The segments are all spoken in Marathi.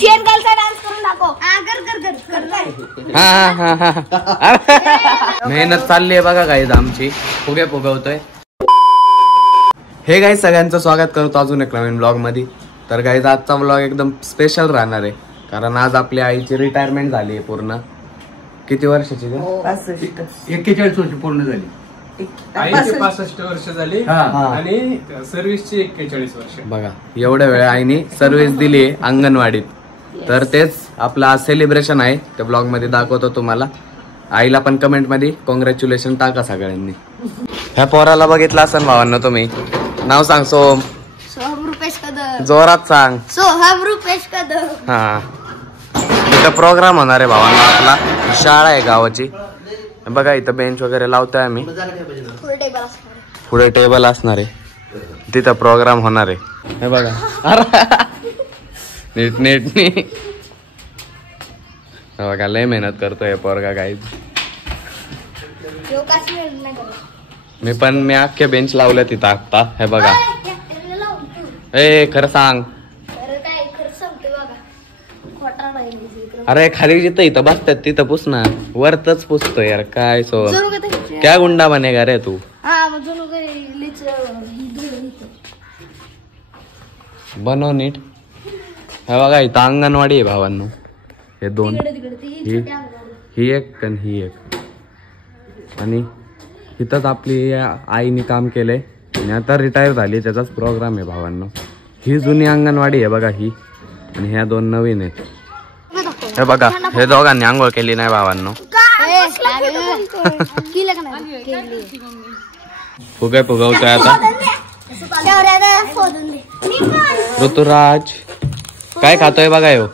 चेन गर्लचा डान्स करून दाखव. मेहनत चालली आहे बघा गाईज आमची. फुगे फुगवतोय. हे गाईज सगळ्यांचं स्वागत करतो अजून एक नवीन ब्लॉग मध्ये. तर गाईज आजचा ब्लॉग एकदम स्पेशल राहणार आहे कारण आज आपल्या आईची रिटायरमेंट झाली आहे पूर्ण. किती वर्षाची? 41 वर्ष पूर्ण झाली. आईची 65 वर्ष झाली आणि सर्व्हिसची 41 वर्ष. बघा एवढ्या वेळ आईने सर्व्हिस दिली आहे अंगणवाडीत. तर तेच आपलं आज सेलिब्रेशन आहे. त्या ब्लॉग मध्ये दाखवतो तुम्हाला. आईला पण कमेंट मध्ये कॉंग्रॅच्युलेशन टाका सगळ्यांनी. ह्या पोराला बघितलं असेल भावांना तुम्ही. नाव सांग. सोहम. सोहम रुपेश कदम. जोरात सांग. सोहम रुपेश कदम. हा इथं प्रोग्राम होणार आहे भावांना. आपला शाळा आहे गावाची. बघा इथं बेंच वगैरे लावतोय आम्ही. पुढे टेबल असणार आहे. तिथं प्रोग्राम होणार आहे. हे बघा नीट नीट नी. बघा लय मेहनत करतोय पोरगा गाईज. मी अख्खे बेंच लावले तिथं आता. हे बघा. ए खरं सांग. अरे खाली जिथं इथं बसतात तिथं पुस ना. वरतच पुसतो यार. काय सो क्या गुंडा बनेगा रे तू. बनव नीट. हे बघा इथं अंगणवाडी आहे भावांनो. हे दोन ही एक आणि ही एक. आणि इथंच आपली आईने काम केलंय आणि आता रिटायर झाली. त्याचाच प्रोग्राम आहे भावांनो. ही जुनी अंगणवाडी आहे बघा ही. आणि ह्या दोन नवीन आहेत. हे बघा हे दोघांनी आंघोळ केली नाही भावांनो. फुगे फुगवतोय आता ऋतुराज. काय खातोय बघा यो.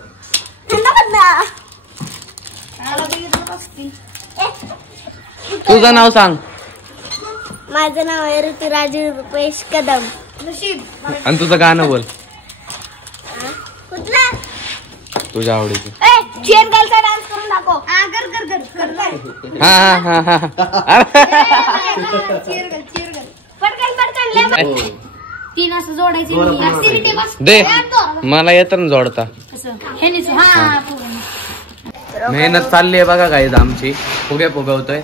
तुझं नाव सांग. माझं नाव आहे ऋतुराज रुपेश कदम. आणि तुझं गाणं बोल. कुठलं तुझ्या आवडीचं. चेन गर्लचा डान्स करून दाखव. तीन असं जोडायचे. दे मला येतं ना जोडता. मेहनत चालली आहे बघा गाईज आमची. फुगे फुगवतोय.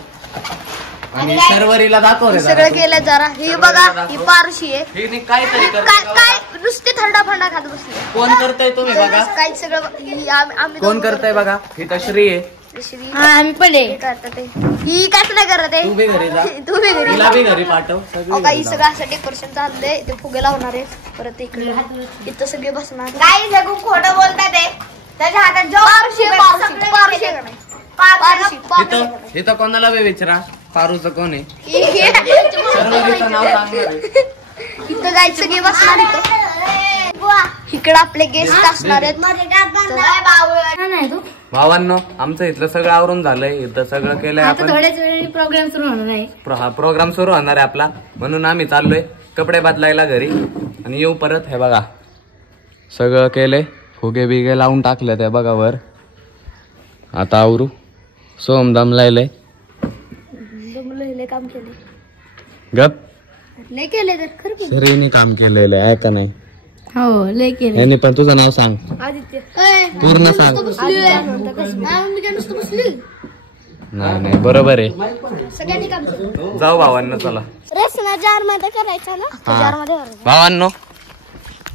आणि सर्वरीला दाखव. सगळं केलं जरा. ही बघा ही पारशी आहे. काय नुसते थंडा फंडा खात बसले. कोण करताय तुम्ही बघा. काही सगळं कोण करताय बघा. ही तश्री आहे. आम्ही पण ही काच नाही करत आहे. तू बी घरी जा. तू बी घरी. तिला बी घरी पाठव. काही सगळं असं डेकोरेशन चाललंय. ते फुगे लावणार आहे. परत इकडे इथं सगळे बसणार. काही सगळं खोटं बोलतात आहे. त्याच्या हातात इथं कोणाला बी विचारा. पारूचं कोण आहे. इथं जायचं सगळे बसणार. इकडे आपले गेस्ट असणार आहेत. भावांनो आमचं इथलं सगळं आवरून झालंय. इथं सगळं केलंय आपण. थोड्याच वेळाने प्रोग्राम सुरू होणार आहे. प्रोग्राम सुरू होणार आहे आपला. म्हणून आम्ही चाललोय कपडे बदलायला घरी. आणि येऊ परत. हे बघा सगळं केलंय. फुगे बिगे लावून टाकले ते बघा वर. आता आवरू. सोम दमलायलंय. काम केले. गप लय केले तर खरं. सरीने काम केलेलं आहे का नाही. हो लय केले. यांनी पण तुझं नाव सांग. आदित्य. पूर्ण सांग. नाही नाही बरोबर आहे. सगळ्यांनी काम केलं. जाऊ भावांनो चला. रसना जार मध्ये करायचा ना. जार मध्ये भावांनो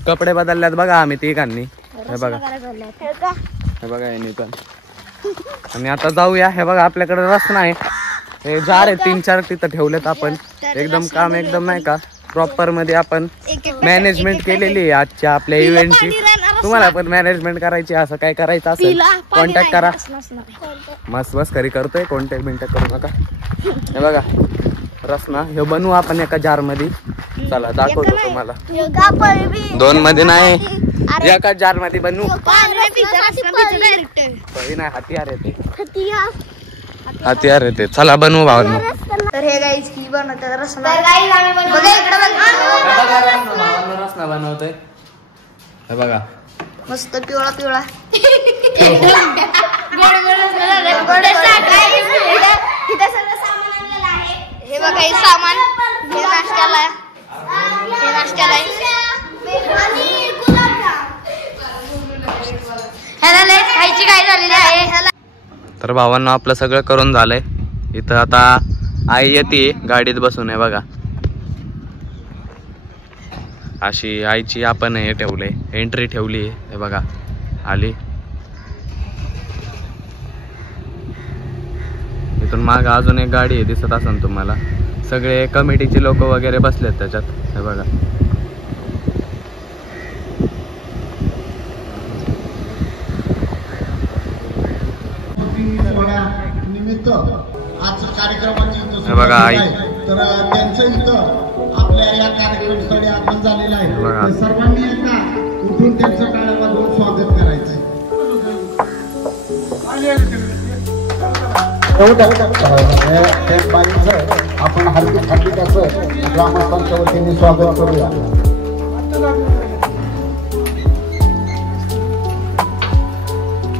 कपडे बदलल्यात बघा आम्ही तिघांनी. हे बघा हे बघा यांनी पण. आणि आता जाऊया. हे बघा आपल्याकडे रसना आहे. हे जार आहे 3-4 तिथं ठेवलेत आपण. एकदम काम एकदम नाही का प्रॉपर मध्ये आपण मॅनेजमेंट केलेली आहे आजच्या आपल्या इव्हेंटची. तुम्हाला पण मॅनेजमेंट करायची असं काय करायचं असेल कॉन्टॅक्ट करा. मस्त बस खरी करतोय. कॉन्टॅक्ट करू नका. हे बघा रसना हे बनवू आपण एका जार मध्ये. चला दाखवतो तुम्हाला. 2 मध्ये नाही एका जार मध्ये बनवू. नाही हत्यार येते. हत्यार येते. चला बनवू भावांनो. तर हे गाईज की बनवतात रसना. रसना बनवतोय. हे बघा मस्त पिवळा पिवळा. हे बघा हे सामान, हे नाश्त्याला आहे, हे नाश्त्याला आहे. ह्याला लय खायची काय झालेली आहे. तर भावांना आपलं सगळं करून झालंय. इथं आता आई येते गाडीत बसून. आहे बघा अशी आईची आपण हे ठेवले, एंट्री ठेवली. हे बघा आली. इथून माग अजून एक गाडी आहे दिसत असेल तुम्हाला. सगळे कमिटीचे लोक वगैरे बसलेत त्याच्यात. हे बघा निमित्त आज कार्यक्रमाची हे बघा आई. तर त्यांचं इथं आपल्या या कार्यक्रमासाठी आपण झालेलं आहे. सर्वांनी आता उठून त्यांचं टाळ्या स्वागत करायचं. आपण हार्दिक हार्दिक असं ग्रामस्थांच्या वतीने स्वागत करूया.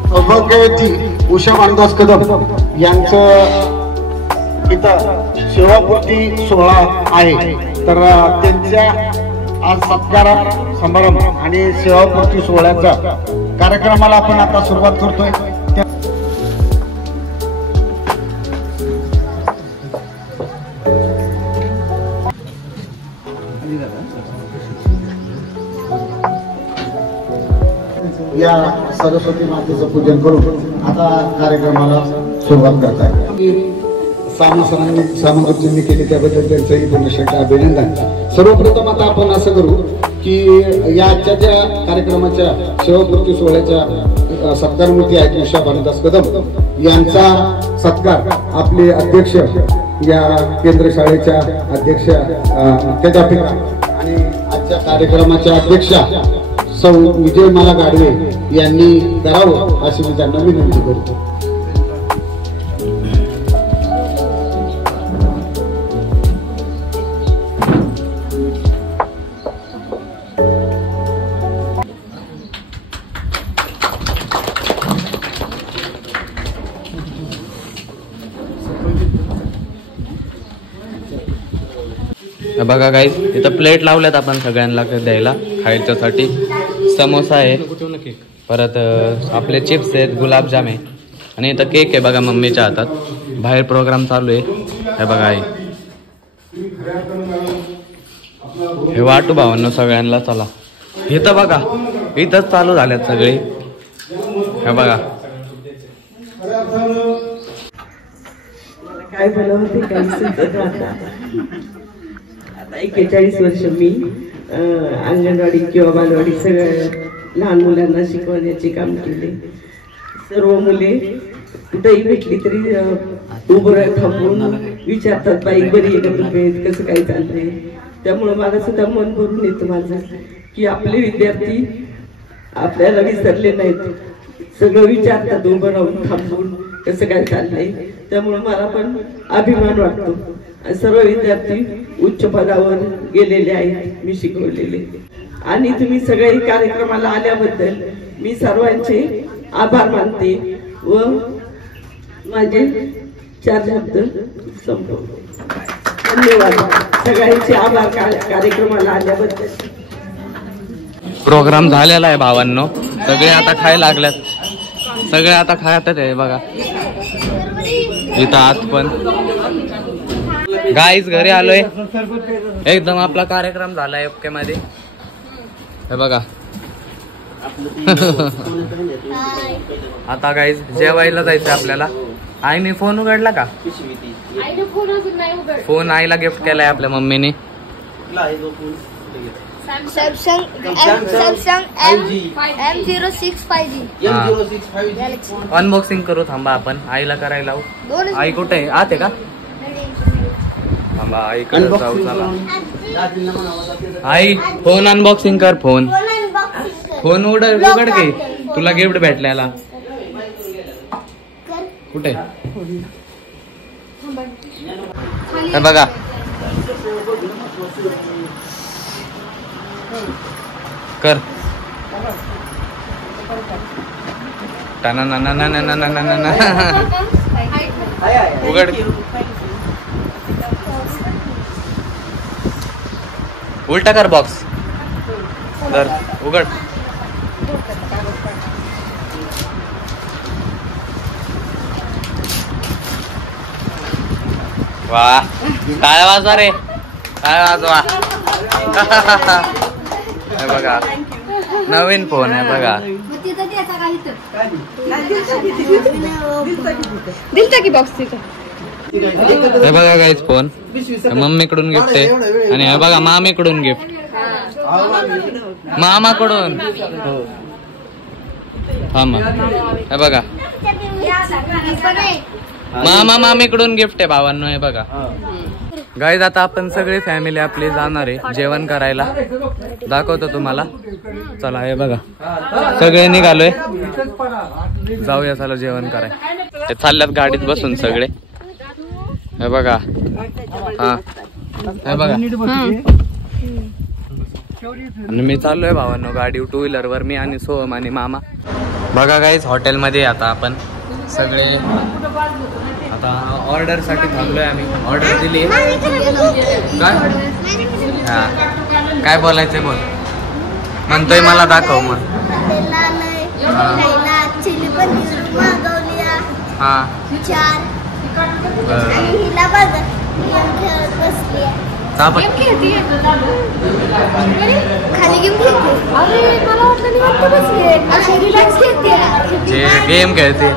सौभाग्यवती उषा मानदास कदम यांचं इथं सेवापूर्ती सोहळा आहे. तर त्यांच्या आज सत्कार समारंभ आणि सेवापूर्ती सोहळ्याचा कार्यक्रमाला आपण आता सुरुवात करतोय. या सरस्वती मातेचं पूजन करून आता कार्यक्रमाला सुरुवात करताय. सामग्रींनी केली त्याबद्दल त्यांचंही पुनश्च अभिनंदन. सर्वप्रथम आता आपण असं करू की या आजच्या ज्या कार्यक्रमाच्या सेवापूर्ती सोहळ्याच्या सत्कारमूर्ती आहेत उषा मानदास कदम यांचा सत्कार आपले अध्यक्ष, या केंद्र शाळेच्या अध्यक्ष मुख्याध्यापिका आणि आजच्या कार्यक्रमाच्या अध्यक्षा सौ विजयमाला गाडवे यांनी करावं अशी मी त्यांना विनंती करतो. बघा गाईस इथं प्लेट लावल्यात आपण सगळ्यांना द्यायला खायच्यासाठी. समोसा आहे, परत आपले चिप्स आहेत, गुलाबजाम आहे आणि इथं केक आहे बघा मम्मीच्या हातात. बाहेर प्रोग्राम चालू आहे. हे बघा आई हे वाटू भावांना सगळ्यांना. चला इथं बघा इथंच चालू झाल्यात सगळे. हे बघा काय बनवते काय. आता 41 वर्ष मी अंगणवाडी किंवा बालवाडी सगळ्या लहान मुलांना शिकवण्याचे काम केले. सर्व मुले कुठेही भेटली तरी उभं थांबून विचारतात बाई बरी आहे का तब्येत, कसं काय चाललंय. त्यामुळे मला सुद्धा मन भरून येतं माझं की आपले विद्यार्थी आपल्याला विसरले नाहीत. सगळं विचारतात उभं राहून थांबून कसं काय चाललंय. त्यामुळे मला पण अभिमान वाटतो. सर्व विद्यार्थी उच्च पदावर गेलेले आहेत मी शिकवलेले. आणि तुम्ही सगळे कार्यक्रमाला आल्याबद्दल मी सर्वांचे आभार मानते व माझे 4 शब्द संपवतो. धन्यवाद सगळ्यांचे आभार कार्यक्रमाला आल्याबद्दल. प्रोग्राम झालेला आहे भावांनो. सगळे आता खायला लागल्यात. सगळे आता खातात आहे बघा. इथं आत पण गाईज घरी आलोय. एकदम आपला कार्यक्रम झालाय ओके मध्ये. हे बघा आता गाईज जेवायला जायचंय आपल्याला. आईने फोन उघडला का? फोन आईला गिफ्ट केलाय आपल्या मम्मीने. Samsung M06 5G. अनबॉक्सिंग करू थांबा आपण. आईला करायला लावू. आई कुठे आहे? आत आहे का? थांबा आईकडे जाऊ. चला आई फोन अनबॉक्सिंग कर. फोन उघड की तुला गिफ्ट भेटल्याला. कुठे हे बघा. कर उघड. उलटा कर बॉक्स तर उघड. वा टाळ्या वाजवा रे, टाळ्या वाजवा. हे बघा नवीन फोन आहे बघा. हे बघा गाईज फोन मम्मीकडून गिफ्ट आहे आणि हे बघा मामीकडून गिफ्ट, मामाकडून. हा हे बघा मामा मामीकडून गिफ्ट आहे भावांनो. हे बघा गाईज आता आपण सगळी फॅमिली आपली जाणार आहे जेवण करायला, दाखवतो तुम्हाला. चला हे बघा सगळे निघालोय, जाऊया चला जेवण कराय. ते चालल्यात गाडीत बसून सगळे. हे बघा हा हे बघा आणि मी चाललोय भावांनो गाडी 2 व्हीलर वर, मी आणि सोहम आणि मामा. बघा गाईज हॉटेलमध्ये आता आपण सगळे आता ऑर्डर साठी थांबलोय आम्ही. ऑर्डर दिली काय? हा काय बोलायचंय बोल. म्हणतोय मला दाखव मग. हा गेम खेळते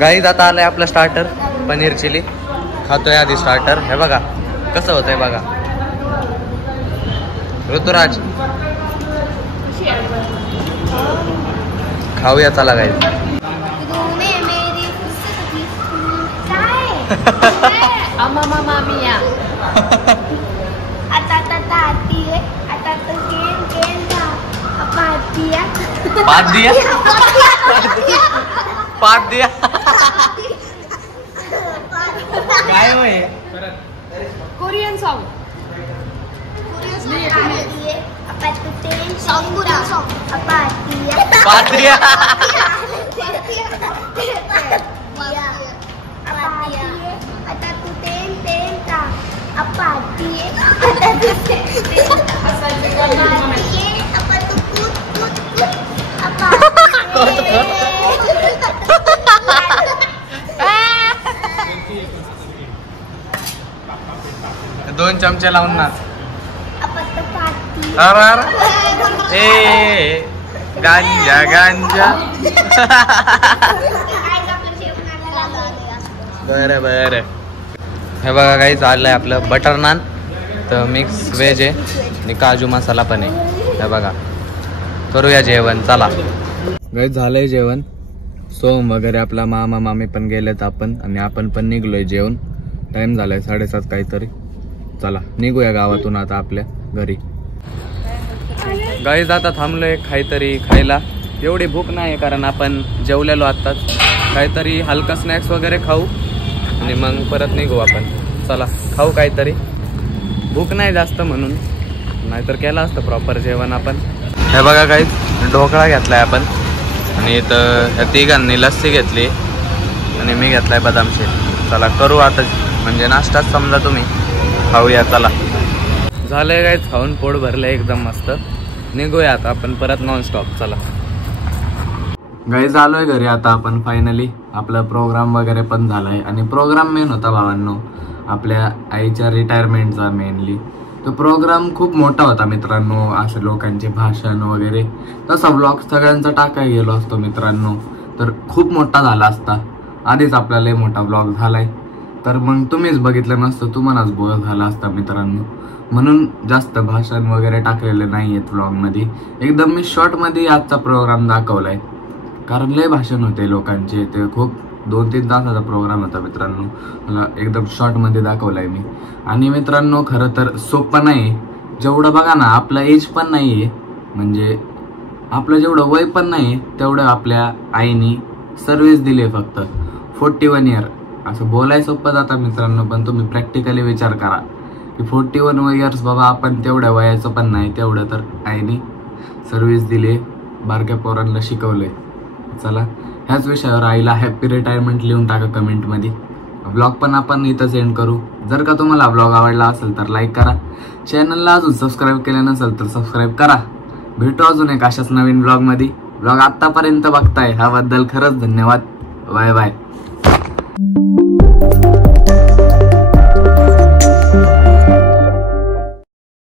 गाईज. आता आलंय आपलं स्टार्टर पनीर चिली. खातोय आधी स्टार्टर. हे बघा कसं होतंय बघा. ऋतुराज खाऊया चला गाईज. पाच दिया काय होय कोरियन सॉन्ग. पात्रिया दोन चमचे लावून नाच. ए गांजा गांजा. बर बर. हे बघा काही चाललंय आपलं बटर नान, तर मिक्स व्हेज आहे आणि काजू मसाला पण आहे. हे बघा करूया जेवण चला. काही झालंय जेवण. सोम वगैरे आपला मामा मामी पण गेलेत आपण, आणि आपण पण निघलोय जेवण. टाइम झालाय 7:30 काहीतरी. चला निघूया गावातून आता आपल्या घरी. गाईज आता थांबलोय काहीतरी खायला. एवढी भूक नाही कारण आपण जेवलेलो आत्ताच. काहीतरी हलका स्नॅक्स वगैरे खाऊ आणि मग परत निघू आपण. चला खाऊ काहीतरी. भूक नाही जास्त म्हणून, नाहीतर केलं असतं प्रॉपर जेवण आपण. हे बघा गाईज ढोकळा घेतलाय आपण, आणि इथं ह्या तिघांनी लस्सी घेतली आणि मी घेतलाय बदाम शेक. चला करू आता म्हणजे नाश्ताच समजा तुम्ही. खाऊया चला. झालंय गाईज खाऊन पोट भरलंय एकदम मस्त. निघूया आता आपण परत नॉनस्टॉप. चला गाईज आलोय घरी आता आपण फायनली. आपला प्रोग्राम वगैरे पण झालाय, आणि प्रोग्राम मेन होता भावांनो आपल्या आईच्या रिटायरमेंटचा. मेनली तो प्रोग्राम खूप मोठा होता मित्रांनो. असं लोकांचे भाषण वगैरे, तसा ब्लॉग सगळ्यांचा टाकाय गेलो असतो मित्रांनो तर खूप मोठा झाला असता. आधीच आपल्याला मोठा ब्लॉग झालाय, तर मग तुम्हीच बघितलं नसतं, तुम्हालाच बोर झाला असता मित्रांनो. म्हणून जास्त भाषण वगैरे टाकलेले नाही आहेत व्लॉगमध्ये. एकदम मी शॉर्टमध्ये आजचा प्रोग्राम दाखवलाय, कारण लय भाषण होते लोकांचे. ते खूप 2-3 तासाचा प्रोग्राम होता मित्रांनो. मला एकदम शॉर्टमध्ये दाखवलाय मी. आणि मित्रांनो खरं तर सोपं नाही. जेवढं बघा ना आपलं एज पण नाही आहे, म्हणजे आपलं जेवढं वय पण नाही तेवढं आपल्या आईनी सर्व्हिस दिली फक्त 41 इयर. असं बोलाय सोपं जातं मित्रांनो, पण तुम्ही प्रॅक्टिकली विचार करा की 41 इयर्स बाबा आपण तेवढ्या वयाचं पण नाही, तेवढं तर आईनी सर्व्हिस दिली, बारक्या पोरांना शिकवलंय. चला ह्याच विषयावर आईला हॅप्पी रिटायरमेंट लिहून टाका कमेंटमध्ये. ब्लॉग पण आपण इथंच एंड करू. जर का तुम्हाला ब्लॉग आवडला असेल तर लाईक करा. चॅनलला अजून सबस्क्राईब केलं नसेल तर सबस्क्राईब करा. भेटू अजून एक अशाच नवीन ब्लॉग मध्ये. ब्लॉग आतापर्यंत बघताय ह्याबद्दल खरंच धन्यवाद. Bye bye.